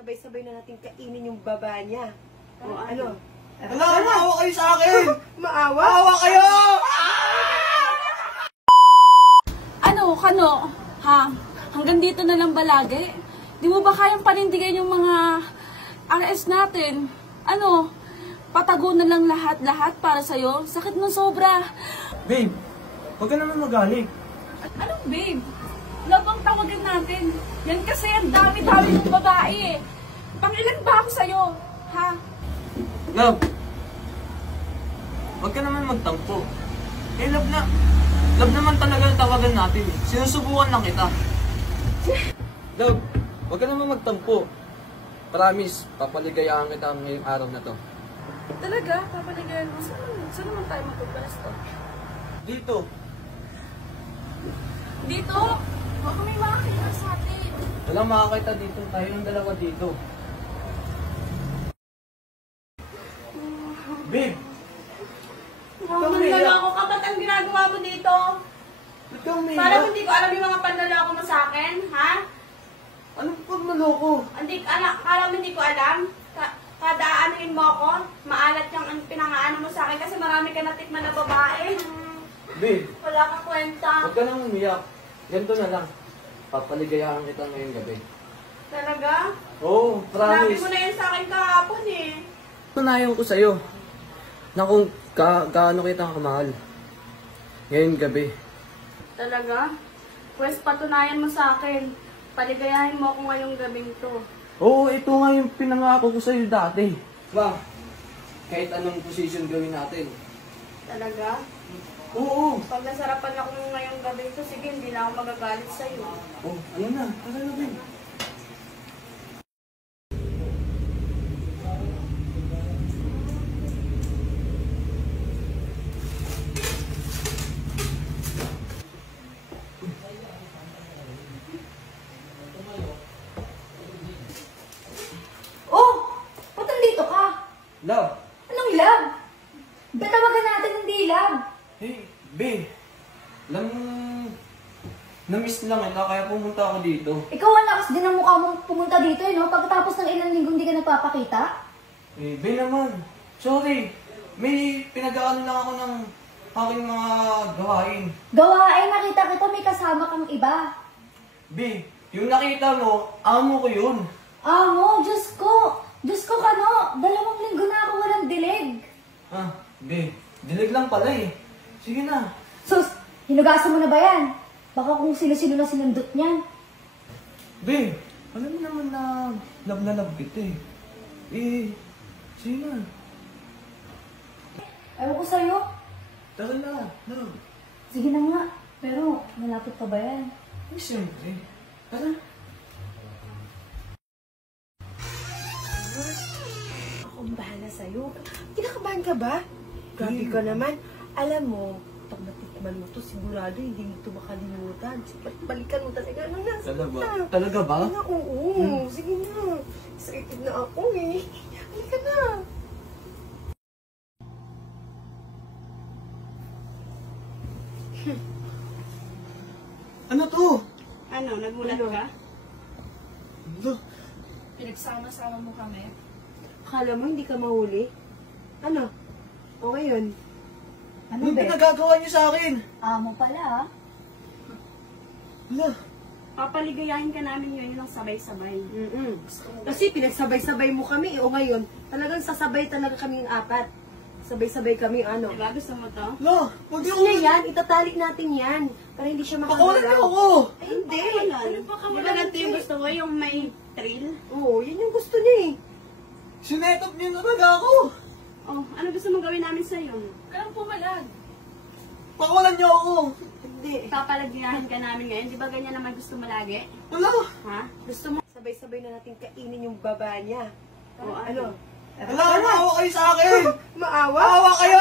sabay-sabay na natin kainin yung baba niya. O, Ano? Wala, maawa kayo sa akin! Maawa? Maawa kayo! Ano, Kano? Ha? Hanggang dito na lang ba lagi? Di mo ba kayang panindigan yung mga RS natin? Ano? Patago na lang lahat-lahat para sa'yo? Sakit mo sobra. Babe, huwag ka naman magalit. Anong babe? Labang tawagan natin. Yan kasi ang dami-dami ng babae eh. Pangilan ba ako sa'yo? Ha? Love, huwag ka naman magtampo. Eh, love naman talaga ang tawagan natin. Sinusubukan lang kita. Love, huwag ka naman magtampo. Promise, papaligayahan kita ngayong araw na to. Talaga? Papaligayan mo? Saan naman tayo magpupalas to? Dito. Dito? Baka may makakita sa atin. Walang makakita dito. Tayo ng dalawa dito. Babe! Naman lang ako. Kapat ang ginagawa mo dito? Ba't ka umiiyak? Parang hindi ko alam yung mga panlalako mo sa akin, ha? Anong pagmaloko? Alam mo hindi ko alam? Kada anuin mo ako, maalat yung pinangaano mo sa akin kasi marami ka natikman na babae. Babe, Wala kang kwenta. huwag ka nang umiyak. Ganito na lang. Papaligayahan kita ngayong gabi. Talaga? Oo, Sinabi promise. mo na yan sa akin kahapon eh. Tunayan ko sa'yo na kung gaano kita kamahal. Ngayong gabi. Talaga? Pwes patunayan mo sa akin. Paligayahin mo ako ngayong gabing to. Oo, ito nga yung pinangako ko sa'yo dati. Ba, kahit anong position gawin natin. Talaga? Oo. Pag nasarapan ako ngayong gabing to, sige, hindi na ako magagalit sa'yo. Oh, ano na? Tara na, babe. Oh! Ba't nandito ka? Love. Anong love? Ba't tawagan natin hindi love? Hey, babe. Alam mo, na-miss lang kita kaya pumunta ako dito. Ikaw ang lakas din ang mukha mong pumunta dito, eh, no? Pagkatapos ng ilang linggo hindi ka nagpapakita. Eh, babe naman. Sorry. May pinag-aano lang ako ng aking mga gawain. Gawain, nakita kita may kasama kang iba. Babe, yung nakita mo, amo ko yun. Amo, Diyos ko! Diyos ko, Kano! 2 linggo na ako walang dilig. Ah, babe, dilig lang pala eh. Sige na. Sus, hinugasan mo na ba yan? Baka kung sino-sino na sinundot niyan. Babe, alam mo naman na love kita eh. Eh, sige na. Ewan ko sa'yo. Tara na, love. Sige na nga. Pero, malapit pa ba yan? Eh, siyempre. Tara. Akong bahala sa'yo. Kinakabahan ka ba? Grabe ka naman. Alam mo, pag natikman mo to, sigurado hindi mo ito makalimutan. Balikan mo talaga. Ano na? Talaga? Talaga ba? Ano na? Oo. Sige na. Excited na ako eh. Halika na. Ano to? Ano, nagulat ka? Ano? Pinagsama-sama mo kami? Akala mo hindi ka mahuli? Ano? O ngayon? Ano Yung ba? pinagagawa niyo sa akin? Amo pala, ha? Ano? Papaligayahin ka namin yun ng sabay-sabay. Kasi pinagsabay-sabay mo kami. O ngayon, talagang sasabay talaga kaming 4. Sabay-sabay kami ano. Diba? Gusto mo to? No, huwag niyo Gusto niya yan, itatalik natin yan. Para hindi siya Pakulan niyo makagalaw. ako! Ay, hindi. Ano ba ka wala ganito yung gusto mo? Yung may thrill? Oo, yun yung gusto niya eh. Sinetop niyo talaga ako! Oh, ano gusto mong gawin namin sa'yo? Kailang pumalag. Pakulan niyo ako! Hindi. Papalagyahin ka namin ngayon. Di ba ganyan naman gusto mo lagi? Wala! Ha? Gusto mo? Sabay-sabay na natin kainin yung baba niya. O, Ano? Wala, maawa kayo sa akin! Maawa? Maawa kayo!